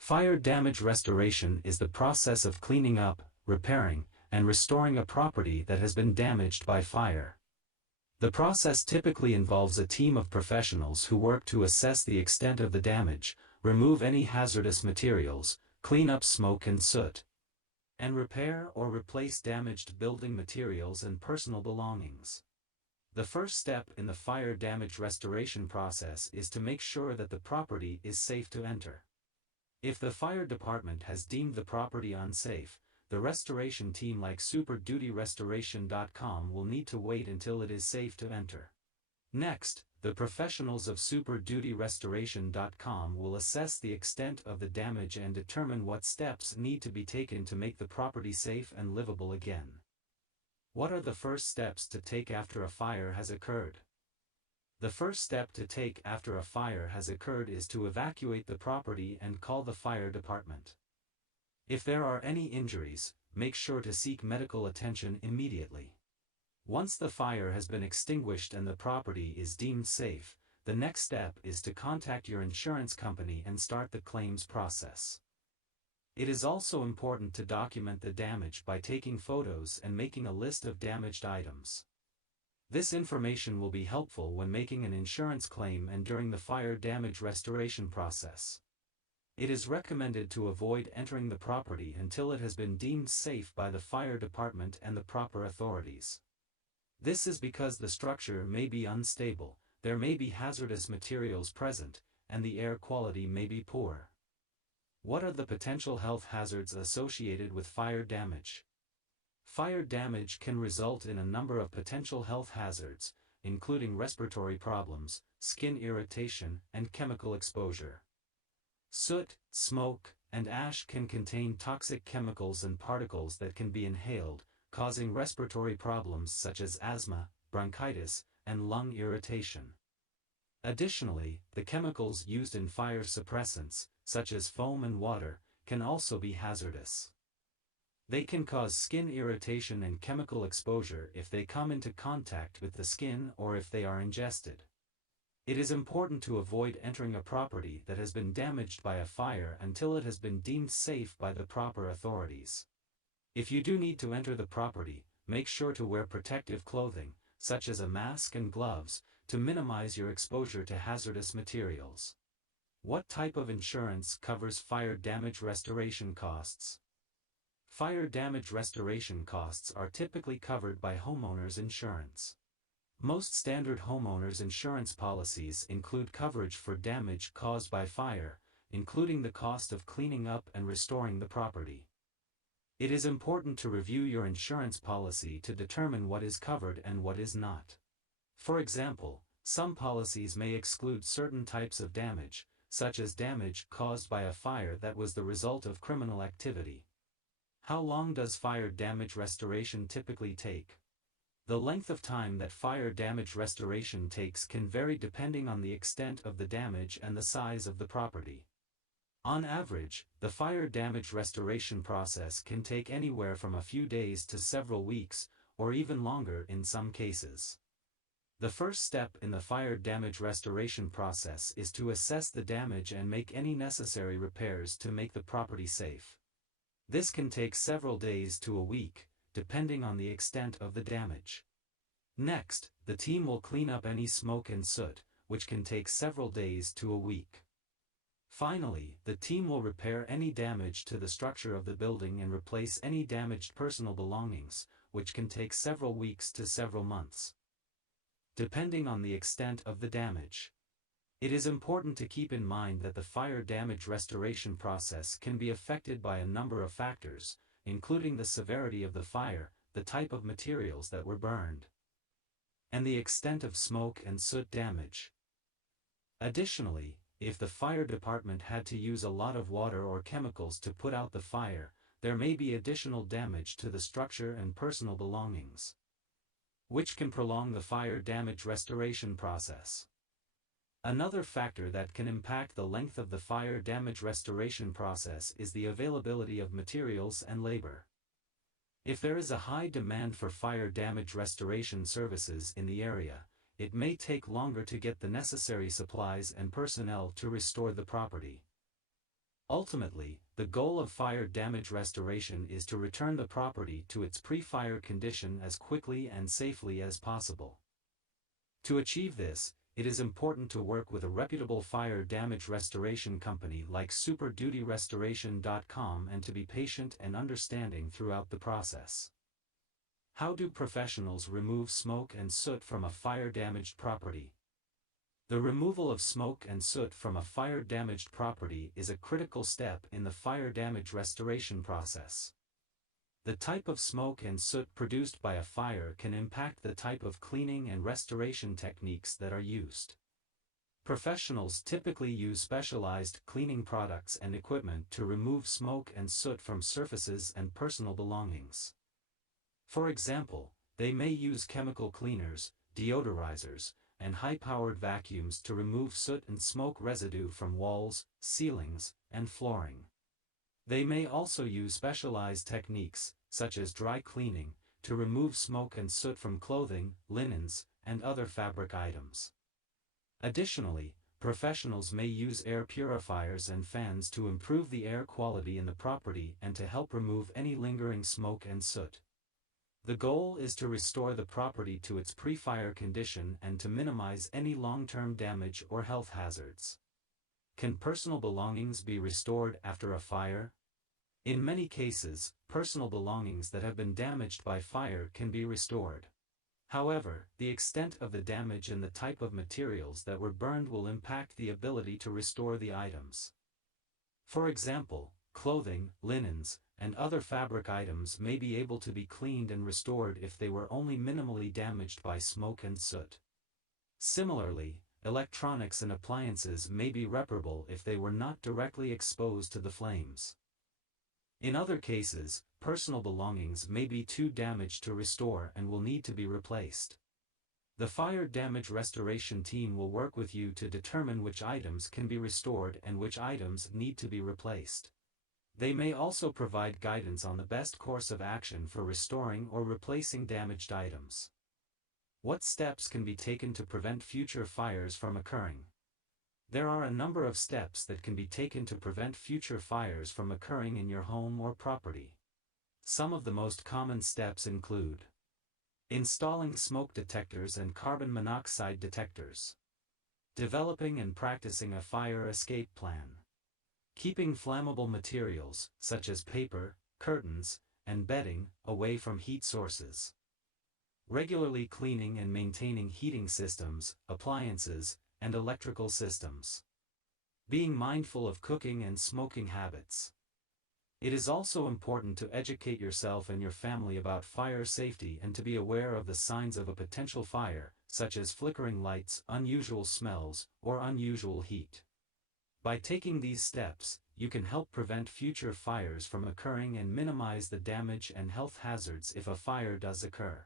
Fire damage restoration is the process of cleaning up, repairing, and restoring a property that has been damaged by fire. The process typically involves a team of professionals who work to assess the extent of the damage, remove any hazardous materials, clean up smoke and soot, and repair or replace damaged building materials and personal belongings. The first step in the fire damage restoration process is to make sure that the property is safe to enter. If the fire department has deemed the property unsafe, the restoration team like superdutyrestoration.com will need to wait until it is safe to enter. Next, the professionals of superdutyrestoration.com will assess the extent of the damage and determine what steps need to be taken to make the property safe and livable again. What are the first steps to take after a fire has occurred? The first step to take after a fire has occurred is to evacuate the property and call the fire department. If there are any injuries, make sure to seek medical attention immediately. Once the fire has been extinguished and the property is deemed safe, the next step is to contact your insurance company and start the claims process. It is also important to document the damage by taking photos and making a list of damaged items. This information will be helpful when making an insurance claim and during the fire damage restoration process. It is recommended to avoid entering the property until it has been deemed safe by the fire department and the proper authorities. This is because the structure may be unstable, there may be hazardous materials present, and the air quality may be poor. What are the potential health hazards associated with fire damage? Fire damage can result in a number of potential health hazards, including respiratory problems, skin irritation, and chemical exposure. Soot, smoke, and ash can contain toxic chemicals and particles that can be inhaled, causing respiratory problems such as asthma, bronchitis, and lung irritation. Additionally, the chemicals used in fire suppressants, such as foam and water, can also be hazardous. They can cause skin irritation and chemical exposure if they come into contact with the skin or if they are ingested. It is important to avoid entering a property that has been damaged by a fire until it has been deemed safe by the proper authorities. If you do need to enter the property, make sure to wear protective clothing, such as a mask and gloves, to minimize your exposure to hazardous materials. What type of insurance covers fire damage restoration costs? Fire damage restoration costs are typically covered by homeowners insurance. Most standard homeowners insurance policies include coverage for damage caused by fire, including the cost of cleaning up and restoring the property. It is important to review your insurance policy to determine what is covered and what is not. For example, some policies may exclude certain types of damage, such as damage caused by a fire that was the result of criminal activity. How long does fire damage restoration typically take? The length of time that fire damage restoration takes can vary depending on the extent of the damage and the size of the property. On average, the fire damage restoration process can take anywhere from a few days to several weeks, or even longer in some cases. The first step in the fire damage restoration process is to assess the damage and make any necessary repairs to make the property safe. This can take several days to a week, depending on the extent of the damage. Next, the team will clean up any smoke and soot, which can take several days to a week. Finally, the team will repair any damage to the structure of the building and replace any damaged personal belongings, which can take several weeks to several months, depending on the extent of the damage. It is important to keep in mind that the fire damage restoration process can be affected by a number of factors, including the severity of the fire, the type of materials that were burned, and the extent of smoke and soot damage. Additionally, if the fire department had to use a lot of water or chemicals to put out the fire, there may be additional damage to the structure and personal belongings, which can prolong the fire damage restoration process. Another factor that can impact the length of the fire damage restoration process is the availability of materials and labor. If there is a high demand for fire damage restoration services in the area, it may take longer to get the necessary supplies and personnel to restore the property. Ultimately, the goal of fire damage restoration is to return the property to its pre-fire condition as quickly and safely as possible. To achieve this, it is important to work with a reputable fire damage restoration company like superdutyrestoration.com and to be patient and understanding throughout the process. How do professionals remove smoke and soot from a fire-damaged property? The removal of smoke and soot from a fire-damaged property is a critical step in the fire damage restoration process. The type of smoke and soot produced by a fire can impact the type of cleaning and restoration techniques that are used. Professionals typically use specialized cleaning products and equipment to remove smoke and soot from surfaces and personal belongings. For example, they may use chemical cleaners, deodorizers, and high-powered vacuums to remove soot and smoke residue from walls, ceilings, and flooring. They may also use specialized techniques, such as dry cleaning, to remove smoke and soot from clothing, linens, and other fabric items. Additionally, professionals may use air purifiers and fans to improve the air quality in the property and to help remove any lingering smoke and soot. The goal is to restore the property to its pre-fire condition and to minimize any long-term damage or health hazards. Can personal belongings be restored after a fire? In many cases, personal belongings that have been damaged by fire can be restored. However, the extent of the damage and the type of materials that were burned will impact the ability to restore the items. For example, clothing, linens, and other fabric items may be able to be cleaned and restored if they were only minimally damaged by smoke and soot. Similarly, electronics and appliances may be reparable if they were not directly exposed to the flames. In other cases, personal belongings may be too damaged to restore and will need to be replaced. The fire damage restoration team will work with you to determine which items can be restored and which items need to be replaced. They may also provide guidance on the best course of action for restoring or replacing damaged items. What steps can be taken to prevent future fires from occurring? There are a number of steps that can be taken to prevent future fires from occurring in your home or property. Some of the most common steps include installing smoke detectors and carbon monoxide detectors, developing and practicing a fire escape plan, keeping flammable materials, such as paper, curtains, and bedding, away from heat sources, regularly cleaning and maintaining heating systems, appliances, and electrical systems, being mindful of cooking and smoking habits. It is also important to educate yourself and your family about fire safety and to be aware of the signs of a potential fire, such as flickering lights, unusual smells, or unusual heat. By taking these steps, you can help prevent future fires from occurring and minimize the damage and health hazards if a fire does occur.